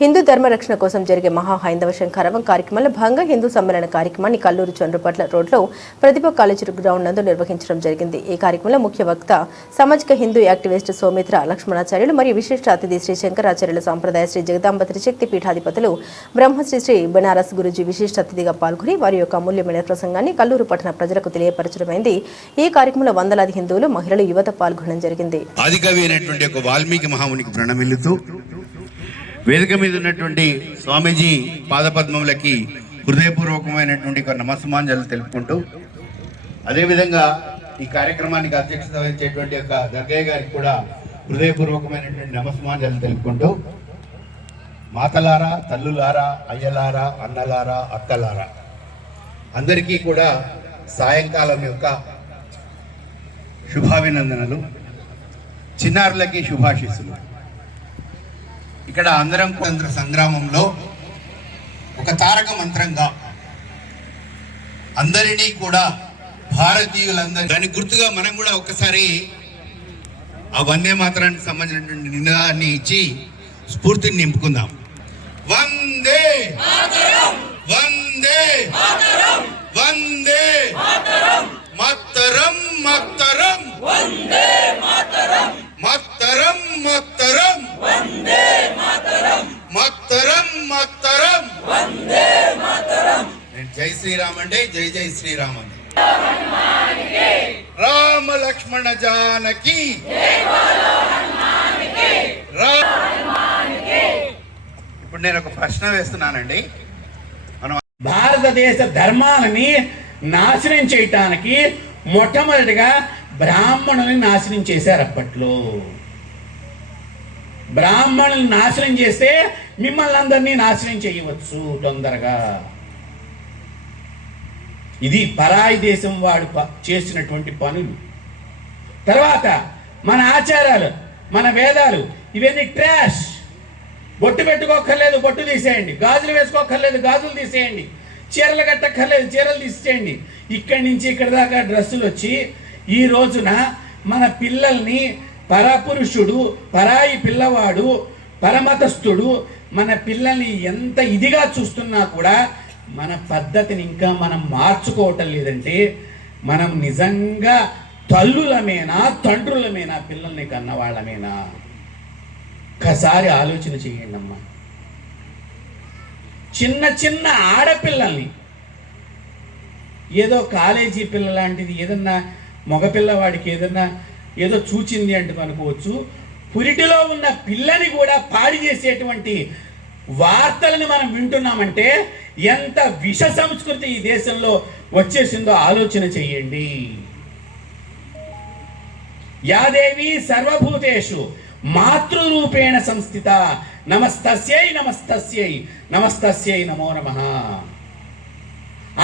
హిందూ ధర్మ రక్షణ కోసం జరిగే మహా హైందవ శంఖారావం కార్యక్రమంలో భాగంగా హిందూ సమ్మేళన కార్యక్రమాన్ని కల్లూరు చంద్రపట్ల రోడ్లో ప్రతిభ కాలేజీ గ్రౌండ్ నందు నిర్వహించడం జరిగింది. ఈ కార్యక్రమంలో ముఖ్య వక్త సామాజిక హిందూ యాక్టివిస్ట్ సోమిత్ర లక్ష్మణాచార్యులు మరియు విశిష్ట అతిథి శ్రీ శంకరాచార్యుల సంప్రదాయ శ్రీ జగదాంబ త్రిశక్తి పీఠాధిపతులు బ్రహ్మశ్రీ శ్రీ బనారస్ గురుజీ విశిష్ట అతిథిగా పాల్గొని వారి యొక్క అమూల్యమైన ప్రసంగాన్ని కల్లూరు పట్టణ ప్రజలకు తెలియపరచడమైంది. ఈ కార్యక్రమంలో వందలాది హిందువులు, మహిళలు, యువత పాల్గొనడం జరిగింది. ఆదికవి అయినటువంటి ఒక వాల్మీకి మహామునికి ప్రణమిల్లుతూ వేదిక మీద ఉన్నటువంటి స్వామీజీ పాదపద్మములకి హృదయపూర్వకమైనటువంటి ఒక నమస్సుమాంజలు తెలుపుకుంటూ, అదేవిధంగా ఈ కార్యక్రమానికి అధ్యక్షత వహించేటువంటి ఒక దర్గయ్య గారికి కూడా హృదయపూర్వకమైనటువంటి నమస్సుమాంజలు తెలుపుకుంటూ, మాతలారా, తల్లులారా, అయ్యలారా, అన్నలారా, అక్కలారా అందరికీ కూడా సాయంకాలం యొక్క శుభాభినందనలు, చిన్నారులకి శుభాశీస్సులు. ఇక్కడ అందరం స్వాతంత్ర సంగ్రామంలో ఒక తారక మంత్రంగా అందరినీ కూడా భారతీయులందరూ దానికి గుర్తుగా మనం కూడా ఒకసారి ఆ వందే మాతరానికి సంబంధించినటువంటి నినాదాన్ని ఇచ్చి స్ఫూర్తిని నింపుకుందాం. వందే వందే వందే మాతరం మాతరం వందే మాతరం మాతరం మాతరం వందే మాతరం మాతరం మాతరం వందే మాతరం. నేను జై శ్రీరామ్ అంటే జై జై శ్రీరామ్ అండి. రామ లక్ష్మణ జానకి ఇప్పుడు నేను ఒక ప్రశ్న వేస్తున్నానండి. మనం భారతదేశ ధర్మాలని నాశనం చేయటానికి మొట్టమొదటిగా బ్రాహ్మణుల్ని నాశనం చేశారు. అప్పట్లో బ్రాహ్మణుల్ని నాశనం చేస్తే మిమ్మల్ని అందరినీ నాశనం చేయవచ్చు తొందరగా. ఇది పరాయి దేశం వాడు చేసినటువంటి పనులు. తర్వాత మన ఆచారాలు, మన వేదాలు ఇవన్నీ ట్రాష్. బొట్టు పెట్టుకోక్కర్లేదు, బొట్టు తీసేయండి. గాజులు వేసుకోక్కర్లేదు, గాజులు తీసేయండి. చీరలు కట్టక్కర్లేదు, చీరలు తీసేయండి. ఇక్కడి నుంచి ఇక్కడ దాకా డ్రెస్సులు వచ్చి ఈ రోజున మన పిల్లల్ని పరపురుషుడు, పరాయి పిల్లవాడు, పరమతస్థుడు మన పిల్లల్ని ఎంత ఇదిగా చూస్తున్నా కూడా మన పద్ధతిని ఇంకా మనం మార్చుకోవటం లేదంటే మనం నిజంగా తల్లులమేనా, తండ్రులమేనా, పిల్లల్ని కన్నవాళ్ళమేనా? ఒక్కసారి ఆలోచన చేయండి అమ్మా. చిన్న చిన్న ఆడపిల్లల్ని, ఏదో కాలేజీ పిల్ల లాంటిది ఏదన్నా మగపిల్లవాడికి ఏదన్నా ఏదో చూచింది అంటే అనుకోవచ్చు, పురిటిలో ఉన్న పిల్లని కూడా పాడి చేసేటువంటి వార్తలను మనం వింటున్నామంటే ఎంత విష సంస్కృతి ఈ దేశంలో వచ్చేసిందో ఆలోచన చెయ్యండి. యాదేవి సర్వభూతేషు మాతృరూపేణ సంస్థిత నమస్తస్యై నమస్తస్యై నమస్తస్యై నమో నమః.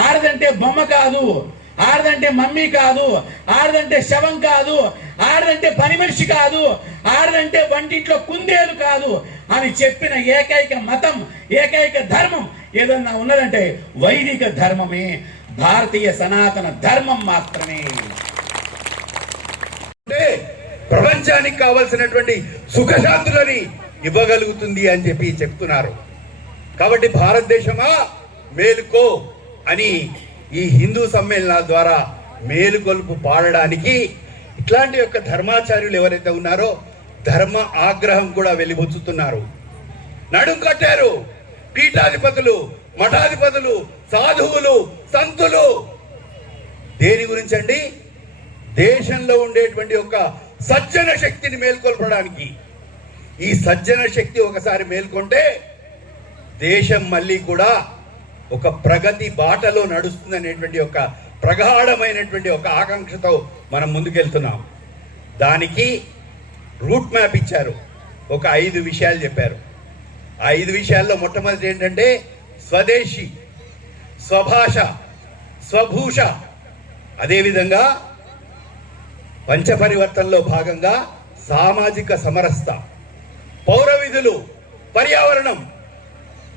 ఆడదంటే బొమ్మ కాదు, ఆడదంటే మమ్మీ కాదు, ఆడదంటే శవం కాదు, ఆడదంటే పని మనిషి కాదు, ఆడదంటే వంటింట్లో కుందేలు కాదు అని చెప్పిన ఏకైక మతం, ఏకైక ధర్మం ఏదన్నా ఉన్నదంటే వైదిక ధర్మమే, భారతీయ సనాతన ధర్మం మాత్రమే. ప్రపంచానికి కావలసినటువంటి సుఖశాంతులని ఇవ్వగలుగుతుంది అని చెప్పి చెప్తున్నారు. కాబట్టి భారతదేశమా మేలుకో అని ఈ హిందూ సమ్మేళనాల ద్వారా మేలుకొల్పు పాడడానికి ఇట్లాంటి యొక్క ధర్మాచార్యులు ఎవరైతే ఉన్నారో ధర్మ ఆగ్రహం కూడా వెలిబుచ్చుతున్నారు. నడుం కట్టారు పీఠాధిపతులు, మఠాధిపతులు, సాధువులు, సంతులు. దేని గురించి అండి? దేశంలో ఉండేటువంటి ఒక సజ్జన శక్తిని మేల్కొల్పడానికి. ఈ సజ్జన శక్తి ఒకసారి మేల్కొంటే దేశం మళ్ళీ కూడా ఒక ప్రగతి బాటలో నడుస్తుందనేటువంటి ఒక ప్రగాఢమైనటువంటి ఒక ఆకాంక్షతో మనం ముందుకెళ్తున్నాం. దానికి రూట్ మ్యాప్ ఇచ్చారు. ఒక 5 విషయాలు చెప్పారు. ఆ 5 విషయాల్లో మొట్టమొదటి ఏంటంటే స్వదేశీ, స్వభాష, స్వభూష, అదేవిధంగా పంచపరివర్తనలో భాగంగా సామాజిక సమరసత, పౌర విధులు, పర్యావరణం.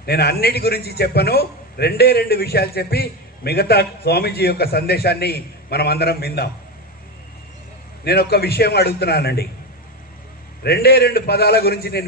నేను అన్నిటి గురించి చెప్పను, 2 విషయాలు చెప్పి మిగతా స్వామీజీ యొక్క సందేశాన్ని మనం అందరం విందాం. నేను ఒక విషయం అడుగుతున్నానండి. 2 పదాల గురించి నేను